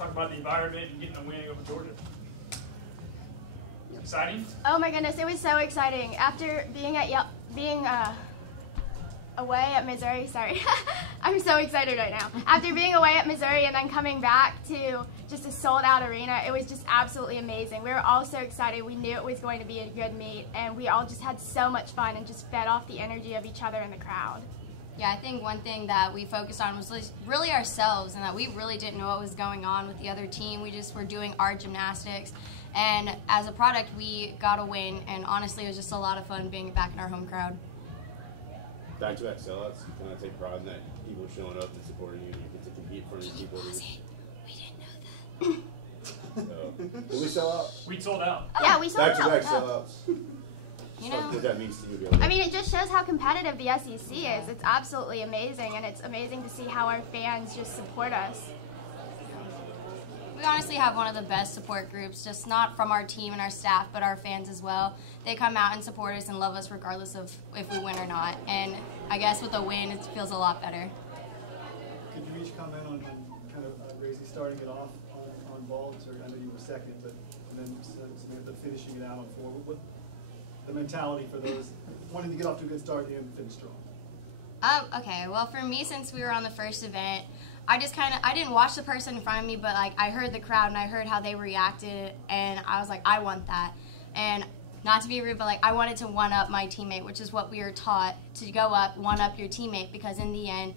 Talk about the environment and getting a win over Georgia. Exciting? Oh my goodness, it was so exciting. After being away at Missouri, sorry, I'm so excited right now. After being away at Missouri and then coming back to just a sold-out arena, it was just absolutely amazing. We were all so excited. We knew it was going to be a good meet, and we all just had so much fun and just fed off the energy of each other in the crowd. Yeah, I think one thing that we focused on was really ourselves, and that we really didn't know what was going on with the other team. We just were doing our gymnastics, and as a product, we got a win, and honestly, it was just a lot of fun being back in our home crowd. Back-to-back sellouts, you kind of take pride in that people showing up and supporting you, and you get to compete in front of people. We didn't know that. Did we sell out? We sold out. Yeah, we sold out. Back-to-back sellouts. You know, What that means to you? I mean, it just shows how competitive the SEC is. It's absolutely amazing, and it's amazing to see how our fans just support us. we honestly have one of the best support groups, just not from our team and our staff, but our fans as well. They come out and support us and love us regardless of if we win or not. And I guess with a win, it feels a lot better. Could you each comment on kind of Gracie starting it off on vaults, or I know you were second, but and then the finishing it out on four? What the mentality for those wanting to get off to a good start and finish strong? Okay, well for me, since we were on the first event, I didn't watch the person in front of me, but like I heard the crowd and I heard how they reacted, and I was like, I want that. And not to be rude, but like I wanted to one-up my teammate, which is what we were taught, to go up, one-up your teammate, because in the end,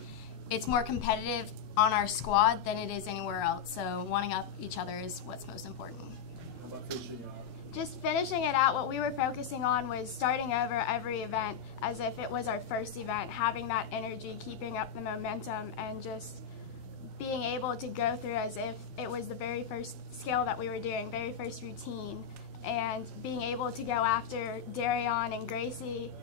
it's more competitive on our squad than it is anywhere else. So wanting up each other is what's most important. How about finishing out? Just finishing it out, what we were focusing on was starting over every event as if it was our first event, having that energy, keeping up the momentum, and just being able to go through as if it was the very first skill that we were doing, very first routine, and being able to go after Darion and Gracie,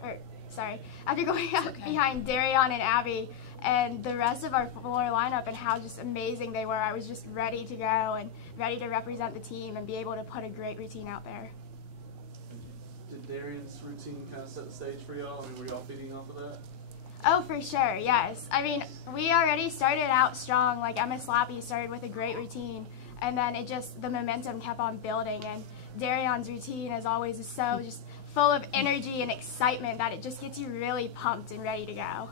after going behind Darion and Abby and the rest of our floor lineup and how just amazing they were. I was just ready to go and ready to represent the team and be able to put a great routine out there. Did Darion's routine kind of set the stage for y'all? I mean, were y'all feeding off of that? Oh, for sure, yes. I mean, we already started out strong. Like Emma Slappy started with a great routine, and then the momentum kept on building. And Darion's routine, as always, is so just full of energy and excitement that it just gets you really pumped and ready to go.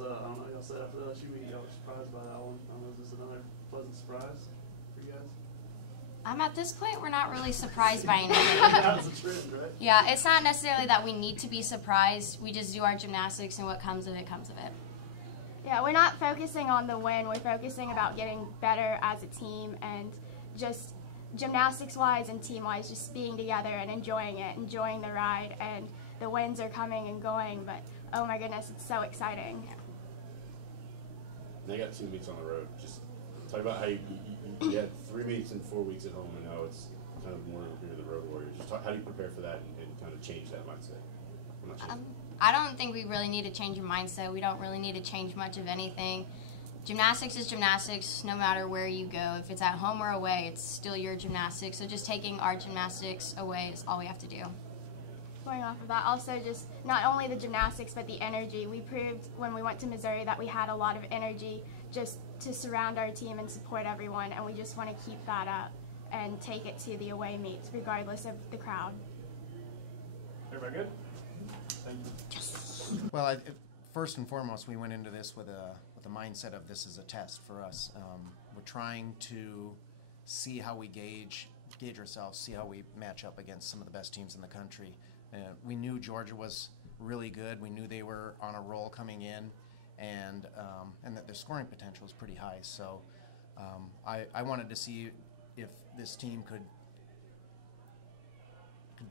I don't know, y'all said after the LSU meet, y'all were surprised by that one. I don't know, is this another pleasant surprise for you guys? At this point, we're not really surprised by anything. That was a trend, right? Yeah, it's not necessarily that we need to be surprised. We just do our gymnastics, and what comes of it, comes of it. Yeah, we're not focusing on the win. We're focusing about getting better as a team, and just gymnastics-wise and team-wise, just being together and enjoying it, enjoying the ride. And the wins are coming and going, but oh my goodness, it's so exciting. They got 2 meets on the road. Just talk about how you had 3 meets in 4 weeks at home, and now it's kind of more here the road warriors. Just how do you prepare for that and kind of change that mindset? I'm not sure. I don't think we really need to change your mindset. We don't really need to change much of anything. Gymnastics is gymnastics no matter where you go. If it's at home or away, it's still your gymnastics. So just taking our gymnastics away is all we have to do. Going off of that, also just not only the gymnastics but the energy. We proved when we went to Missouri that we had a lot of energy just to surround our team and support everyone, and we just want to keep that up and take it to the away meets regardless of the crowd. Everybody good? Thank you. Well, first and foremost, we went into this with a mindset of this is a test for us. We're trying to see how we gauge ourselves, see how we match up against some of the best teams in the country. We knew Georgia was really good. We knew they were on a roll coming in, and that their scoring potential was pretty high. So I wanted to see if this team could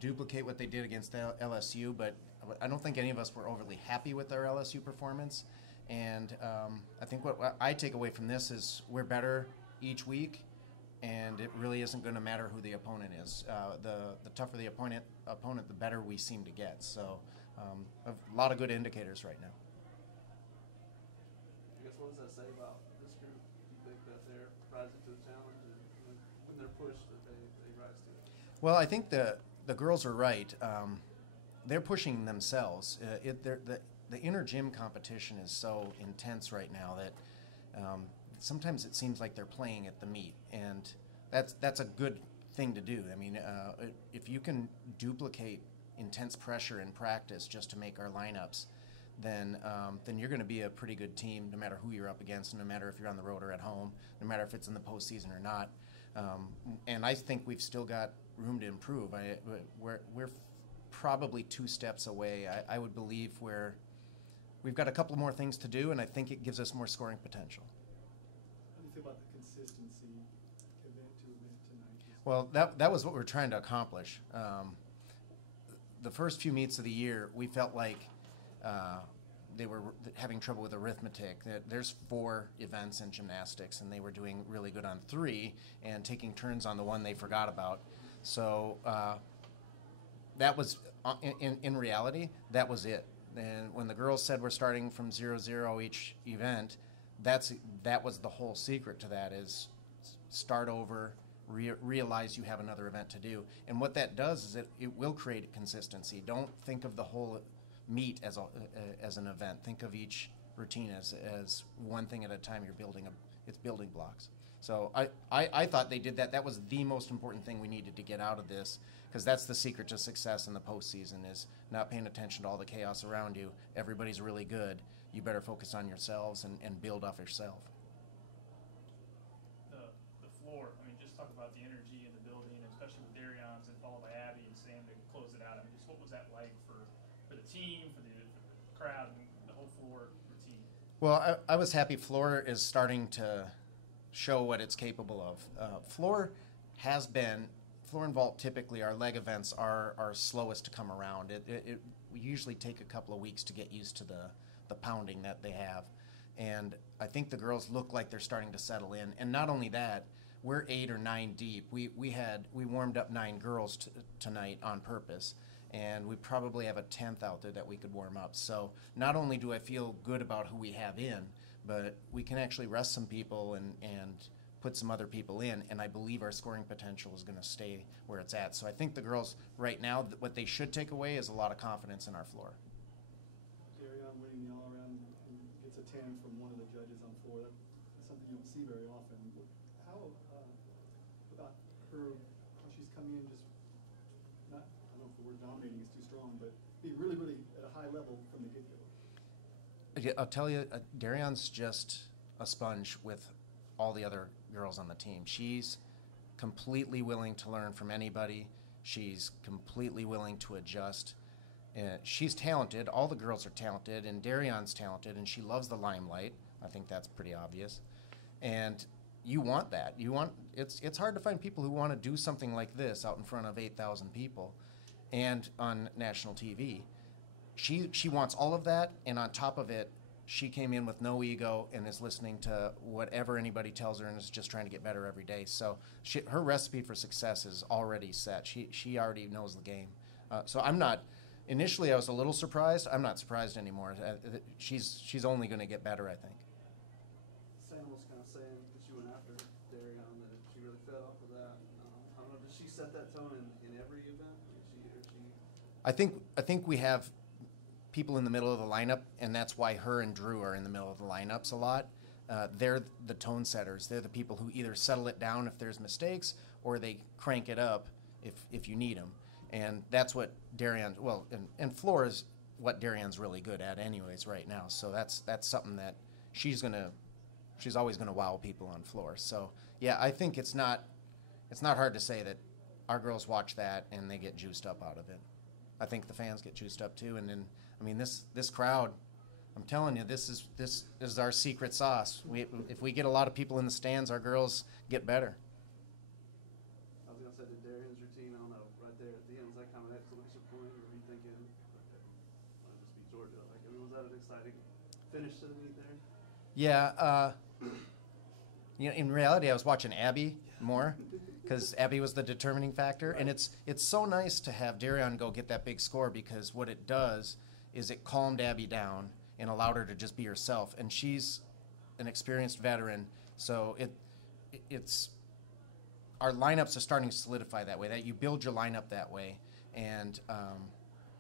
duplicate what they did against LSU, but I don't think any of us were overly happy with our LSU performance. And I think what I take away from this is we're better each week, and it really isn't going to matter who the opponent is. The tougher the opponent, the better we seem to get. So a lot of good indicators right now. I guess what does that say about this group? Do you think that they're rising to the challenge, and when they're pushed, that they rise to it? Well, I think the girls are right. They're pushing themselves. The inner gym competition is so intense right now that sometimes it seems like they're playing at the meet, and that's a good thing to do. I mean, if you can duplicate intense pressure in practice just to make our lineups, then you're going to be a pretty good team, no matter who you're up against, no matter if you're on the road or at home, no matter if it's in the postseason or not. And I think we've still got room to improve. We're probably 2 steps away. I would believe we've got a couple more things to do, and I think it gives us more scoring potential. How do you feel about the consistency event to event tonight? Well, that was what we were trying to accomplish. The first few meets of the year, we felt like they were having trouble with arithmetic. There's 4 events in gymnastics, and they were doing really good on 3 and taking turns on the one they forgot about. So that was, in reality, that was it. And when the girls said we're starting from 0-0 each event, that was the whole secret to that, is start over, realize you have another event to do. And what that does is it will create consistency. Don't think of the whole meet as an event. Think of each routine as one thing at a time. It's building blocks. So I thought they did that. That was the most important thing we needed to get out of this, because that's the secret to success in the postseason, is not paying attention to all the chaos around you. Everybody's really good. You better focus on yourselves and build off yourself. The floor, I mean, just talk about the energy in the building, especially with Darion's and followed by Abby and Sam to close it out. I mean, just what was that like for the team, for the crowd, and the whole floor routine? Well, I was happy floor is starting to show what it's capable of. Floor and vault, typically our leg events are slowest to come around. We usually take a couple of weeks to get used to the pounding that they have. And I think the girls look like they're starting to settle in. And not only that, we're 8 or 9 deep. We warmed up 9 girls tonight on purpose, and we probably have a 10th out there that we could warm up. So not only do I feel good about who we have in, but we can actually rest some people and put some other people in, and I believe our scoring potential is going to stay where it's at. So I think the girls right now, what they should take away is a lot of confidence in our floor. Darion winning the all-around and gets a 10 from one of the judges on 4. That's something you don't see very often. How about her, how she's coming in just, not, I don't know if the word dominating is too strong, but be really, really at a high level from the get-go? I'll tell you, Darion's just a sponge with all the other girls on the team. She's completely willing to learn from anybody. She's completely willing to adjust. She's talented. All the girls are talented, and Darion's talented, and she loves the limelight. I think that's pretty obvious. And you want that. It's hard to find people who want to do something like this out in front of 8,000 people and on national TV. She wants all of that, and on top of it, she came in with no ego and is listening to whatever anybody tells her and is just trying to get better every day. So her recipe for success is already set. She already knows the game. So I'm not. Initially, I was a little surprised. I'm not surprised anymore. She's only going to get better, I think. Sam was kind of saying that she went after Darion, that she really fed off of that. I don't know. Does she set that tone in every event? I think we have people in the middle of the lineup, and that's why her and Drew are in the middle of the lineups a lot. They're the tone setters. They're the people who either settle it down if there's mistakes, or they crank it up if you need them. And that's what Darion, and floor is what Darion's really good at anyways right now. So that's something that she's always gonna wow people on floor. So yeah, I think it's not hard to say that our girls watch that and they get juiced up out of it. I think the fans get juiced up too, and then I mean this crowd, I'm telling you, this is our secret sauce. If we get a lot of people in the stands, our girls get better. I was gonna say the Darion's routine, I don't know, right there at the end, was that kind of an exclamation point, or were you thinking, okay, I must be Georgia? Like, I mean, was that an exciting finish to the meet there? Yeah, in reality, I was watching Abby more, because Abby was the determining factor, and it's so nice to have Darion go get that big score, because what it does is it calmed Abby down and allowed her to just be herself, and she's an experienced veteran, so it's our lineups are starting to solidify that way, that you build your lineup that way, and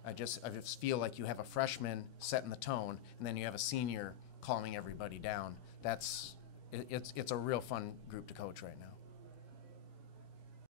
I just feel like you have a freshman setting the tone, and then you have a senior calming everybody down. That's it's a real fun group to coach right now.